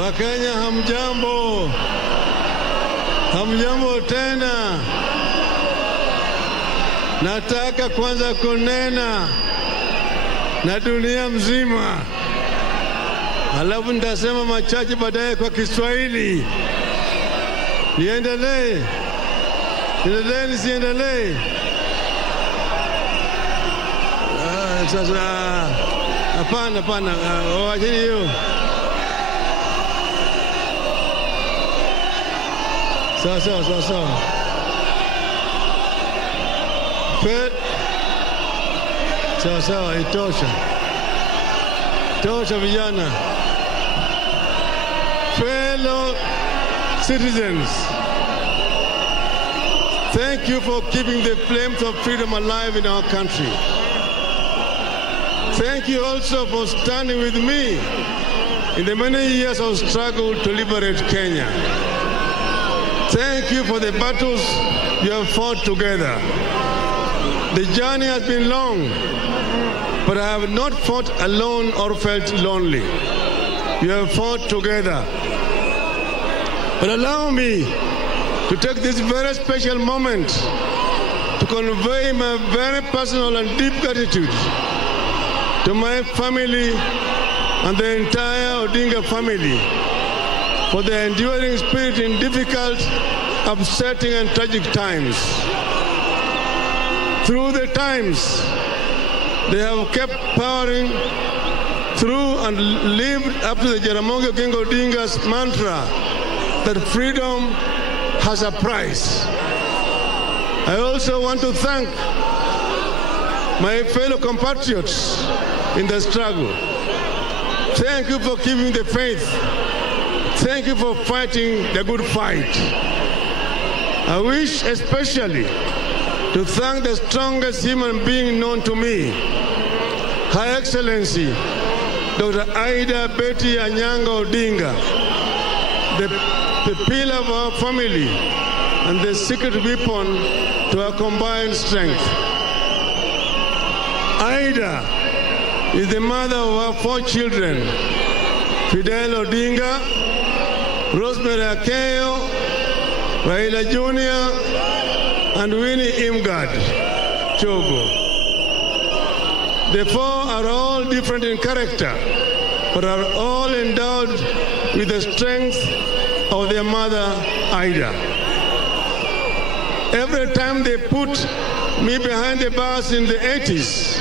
Wakenya hamjambo. Hamjambo tena. Nataka kwanza kunena na dunia mzima. Alafu nitasema machache baadaye kwa Kiswahili. Niendelee. Niendelee nisiendelee. Sasa hapana, wacheni hiyo. Sawa. Sawa, itosha. Tosha vijana. Fellow citizens, thank you for keeping the flames of freedom alive in our country. Thank you also for standing with me in the many years of struggle to liberate Kenya. Thank you for the battles you have fought together. The journey has been long, but I have not fought alone or felt lonely. You have fought together. But allow me to take this very special moment to convey my very personal and deep gratitude to my family and the entire Odinga family for their enduring spirit in difficult, upsetting and tragic times. Through the times, they have kept powering through and lived up to the Jaramogi Oginga Odinga's mantra that freedom has a price. I also want to thank my fellow compatriots in the struggle. Thank you for keeping the faith. Thank you for fighting the good fight. I wish especially to thank the strongest human being known to me, Her Excellency, Dr. Aida Betty Anyanga Odinga, the pillar of our family and the secret weapon to our combined strength. Aida is the mother of our 4 children, Fidel Odinga, Rosemary Akeyo, Raila Jr., and Winnie Imgad Chogo. The 4 are all different in character, but are all endowed with the strength of their mother, Aida. Every time they put me behind the bars in the 80s,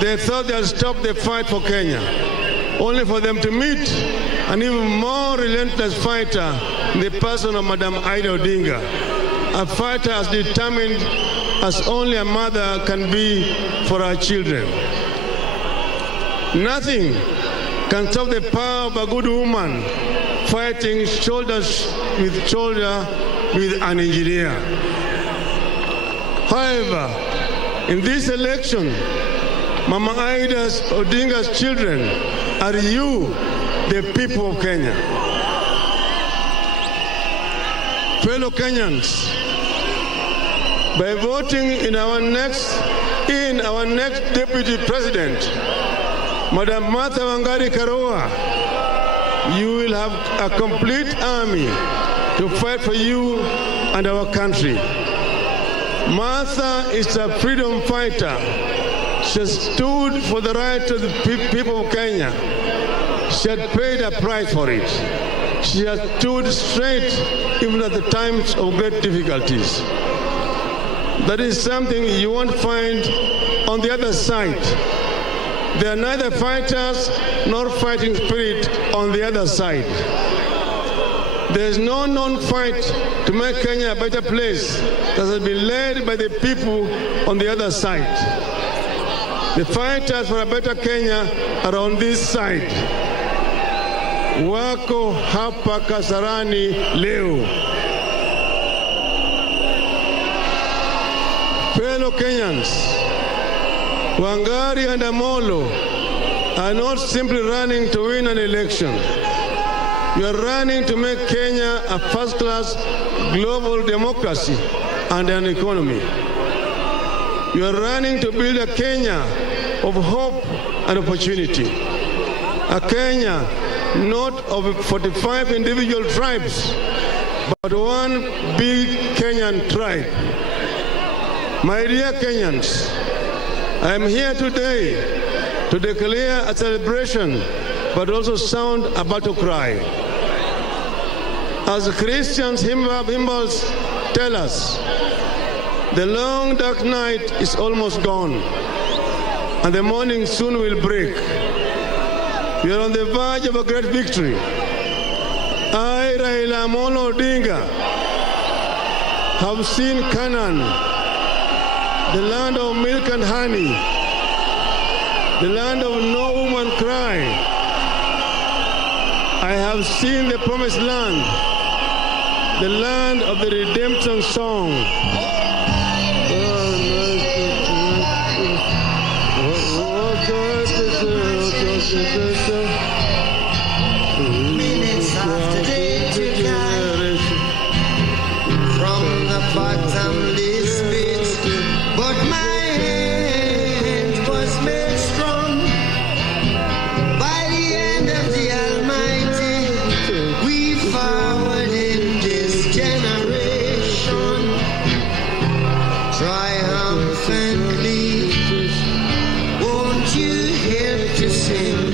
they thought they'd stop the fight for Kenya, only for them to meet an even more relentless fighter in the person of Madam Aida Odinga, a fighter as determined as only a mother can be for her children. Nothing can stop the power of a good woman fighting shoulder with shoulder with an engineer. However, in this election, Mama Aida Odinga's children are you, the people of Kenya. Fellow Kenyans, by voting in our next deputy president, Madam Martha Wangari Karua, you will have a complete army to fight for you and our country. Martha is a freedom fighter. She has stood for the right of the people of Kenya. She had paid a price for it. She has stood straight even at the times of great difficulties. That is something you won't find on the other side. There are neither fighters nor fighting spirit on the other side. There is no known fight to make Kenya a better place that has been led by the people on the other side. The fighters for a better Kenya are on this side. Wako hapa Kasarani leo. Fellow Kenyans, Wangari and Amolo are not simply running to win an election. You are running to make Kenya a first-class global democracy and an economy. You are running to build a Kenya of hope and opportunity. A Kenya not of 45 individual tribes, but one big Kenyan tribe. My dear Kenyans, I am here today to declare a celebration, but also sound a battle cry. As Christians hymnals tell us, the long dark night is almost gone, and the morning soon will break. We are on the verge of a great victory. I, Raila Odinga, have seen Canaan, the land of milk and honey, the land of no woman cry. I have seen the promised land, the land of the redemption song. Minutes after day to night, from the bottomless pit, but my hand was made strong by the hand of the Almighty. We forward in this generation, triumphantly. Won't you help to sing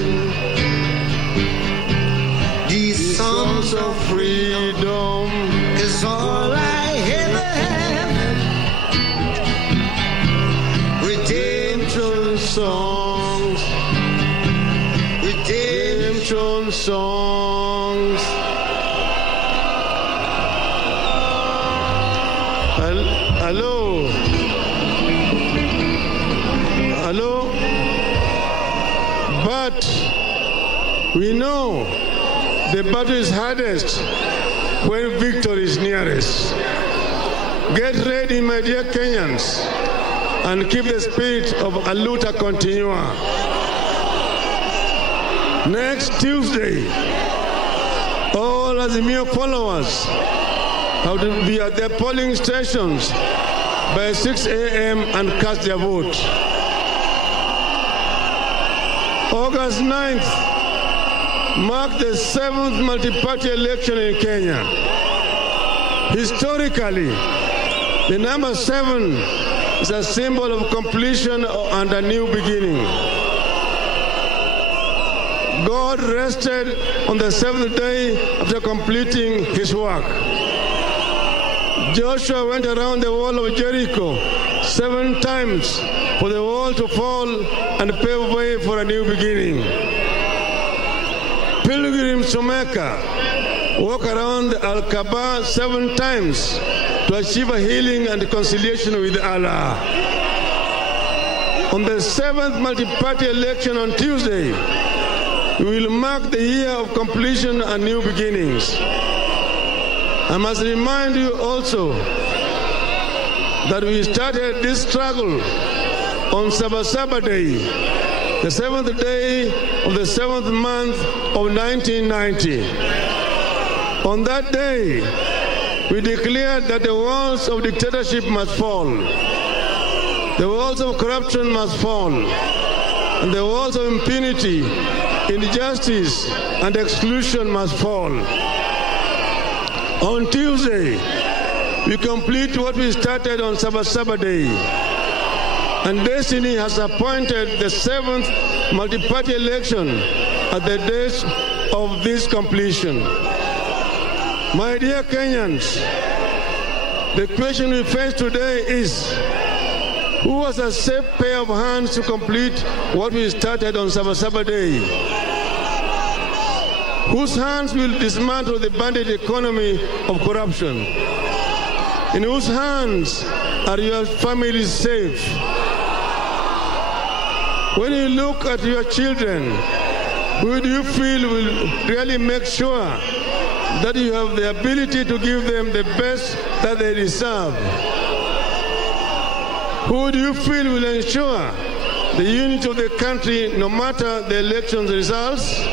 these songs of freedom? Is all I ever have. Redemption songs, redemption songs. Hello? Hello? But we know the battle is hardest when victory is nearest. Get ready, my dear Kenyans, and keep the spirit of a luta continua. Next Tuesday, all Azimio followers have to be at their polling stations by 6 a.m. and cast their vote. August 9th marked the 7th multi-party election in Kenya. Historically, the number 7 is a symbol of completion and a new beginning. God rested on the 7th day after completing his work. Joshua went around the wall of Jericho 7 times for the wall to fall and pave way for a new beginning. Pilgrims to Mecca walk around Al-Kaaba 7 times to achieve a healing and reconciliation with Allah. On the 7th multi-party election on Tuesday, we will mark the year of completion and new beginnings. I must remind you also that we started this struggle on Sabasaba Day, the 7th day of the 7th month of 1990. On that day, we declared that the walls of dictatorship must fall, the walls of corruption must fall, and the walls of impunity, injustice, and exclusion must fall. On Tuesday, we complete what we started on Sabasaba Day, and destiny has appointed the 7th multi-party election at the date of this completion. My dear Kenyans, the question we face today is, who has a safe pair of hands to complete what we started on Sabasaba Day? Whose hands will dismantle the bandit economy of corruption? In whose hands are your families safe? When you look at your children, who do you feel will really make sure that you have the ability to give them the best that they deserve? Who do you feel will ensure the unity of the country no matter the election results?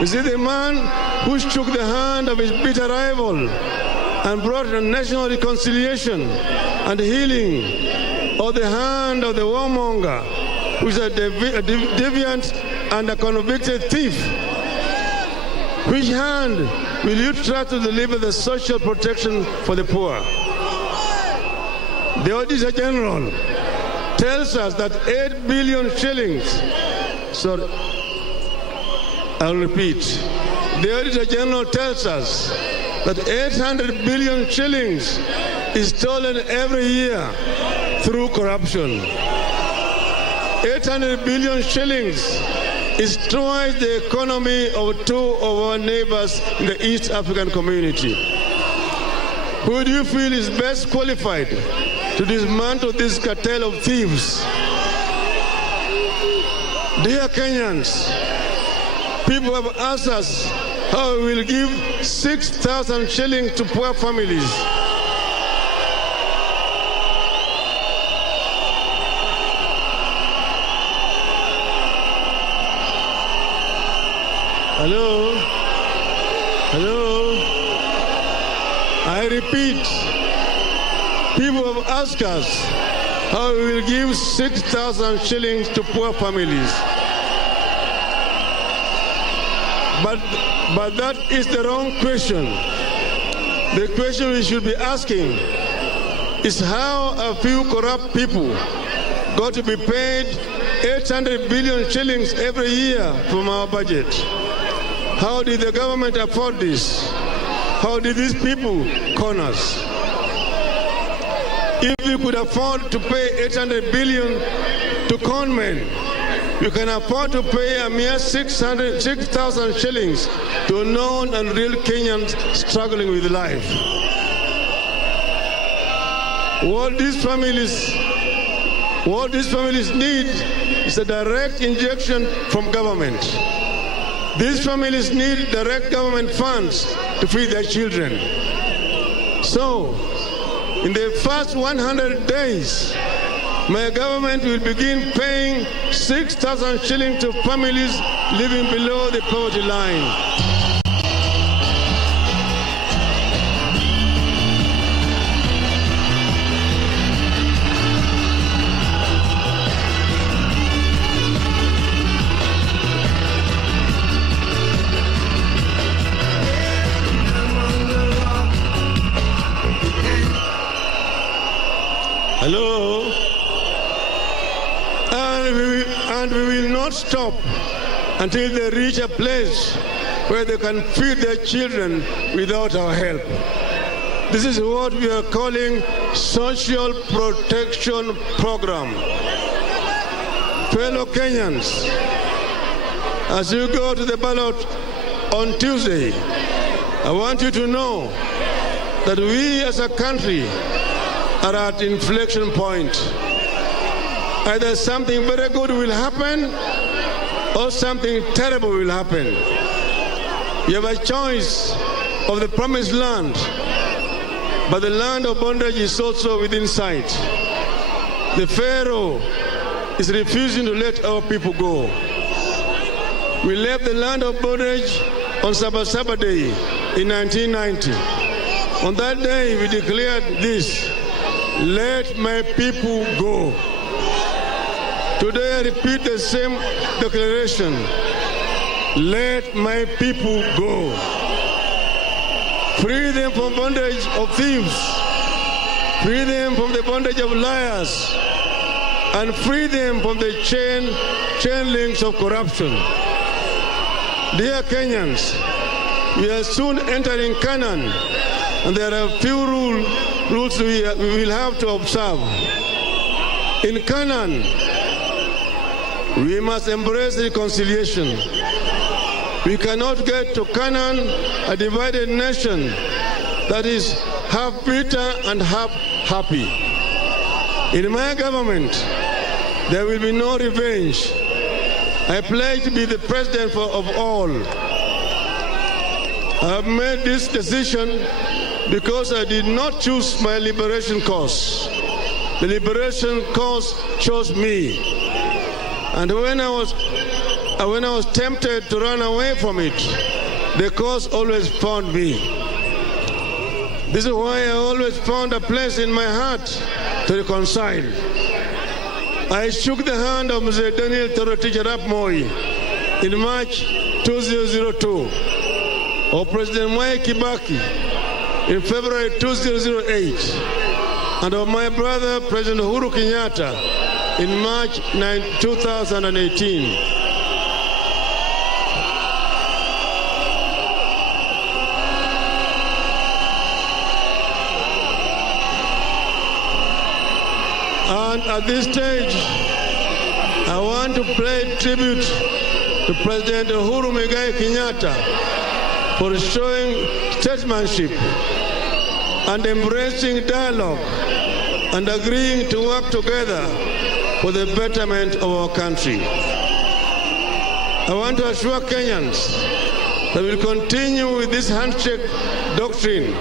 Is it the man who shook the hand of his bitter rival and brought a national reconciliation and healing, or the hand of the warmonger who is a deviant and a convicted thief Which hand will you trust to deliver the social protection for the poor? The Auditor General tells us that 8 billion shillings, sorry, I'll repeat. The Auditor General tells us that 800 billion shillings is stolen every year through corruption. 800 billion shillings is twice the economy of two of our neighbors in the East African community. Who do you feel is best qualified to dismantle this cartel of thieves? Dear Kenyans, people have asked us how we will give 6,000 shillings to poor families. Hello? Hello? I repeat, people have asked us how we will give 6,000 shillings to poor families. But that is the wrong question. The question we should be asking is how a few corrupt people got to be paid 800 billion shillings every year from our budget. How did the government afford this? How did these people con us? If you could afford to pay 800 billion to con men, you can afford to pay a mere 6,000 shillings to known and real Kenyans struggling with life. What these families need is a direct injection from government. These families need direct government funds to feed their children. So, in the first 100 days, my government will begin paying 6,000 shillings to families living below the poverty line. Hello? And we will not stop until they reach a place where they can feed their children without our help. This is what we are calling Social Protection Program. Fellow Kenyans, as you go to the ballot on Tuesday, I want you to know that we as a country are at inflection point. Either something very good will happen or something terrible will happen. You have a choice of the promised land, but the land of bondage is also within sight. The Pharaoh is refusing to let our people go. We left the land of bondage on Sabasaba Day in 1990. On that day, we declared this: let my people go. Today I repeat the same declaration: let my people go. Free them from bondage of thieves, free them from the bondage of liars, and free them from the chain links of corruption. Dear Kenyans, we are soon entering Canaan, and there are a few rules we will have to observe. In Canaan, we must embrace reconciliation. We cannot get to Canaan a divided nation that is half bitter and half happy. In my government, there will be no revenge. I pledge to be the president of all. I have made this decision because I did not choose my liberation cause. The liberation cause chose me. And when I was tempted to run away from it, the cause always found me. This is why I always found a place in my heart to reconcile. I shook the hand of Mr. Daniel Toroticha Arap Moi in March 2002. of President Mwai Kibaki in February 2008, and of my brother, President Uhuru Kenyatta, in March 2018. And at this stage, I want to pay tribute to President Uhuru Muigai Kenyatta for showing statesmanship and embracing dialogue and agreeing to work together for the betterment of our country. I want to assure Kenyans that we will continue with this handshake doctrine,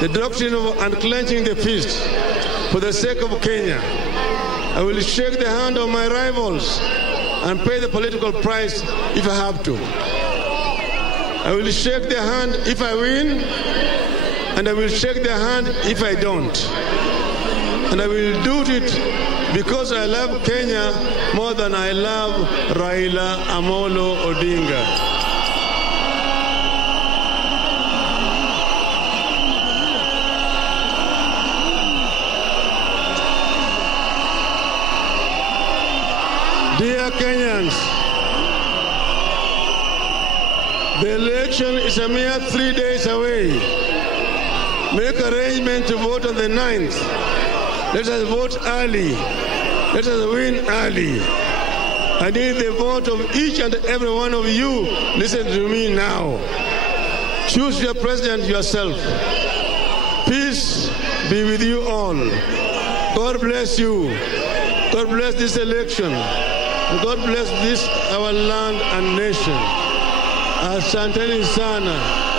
the doctrine of unclenching the fist for the sake of Kenya. I will shake the hand of my rivals and pay the political price if I have to. I will shake their hand if I win, and I will shake their hand if I don't. And I will do it because I love Kenya more than I love Raila Amolo Odinga. Dear Kenyans, the election is a mere 3 days away. Make arrangements to vote on the 9th. Let us vote early. Let us win early. I need the vote of each and every one of you. Listen to me now. Choose your president yourself. Peace be with you all. God bless you. God bless this election. God bless this, our land and nation. Asanteni sana.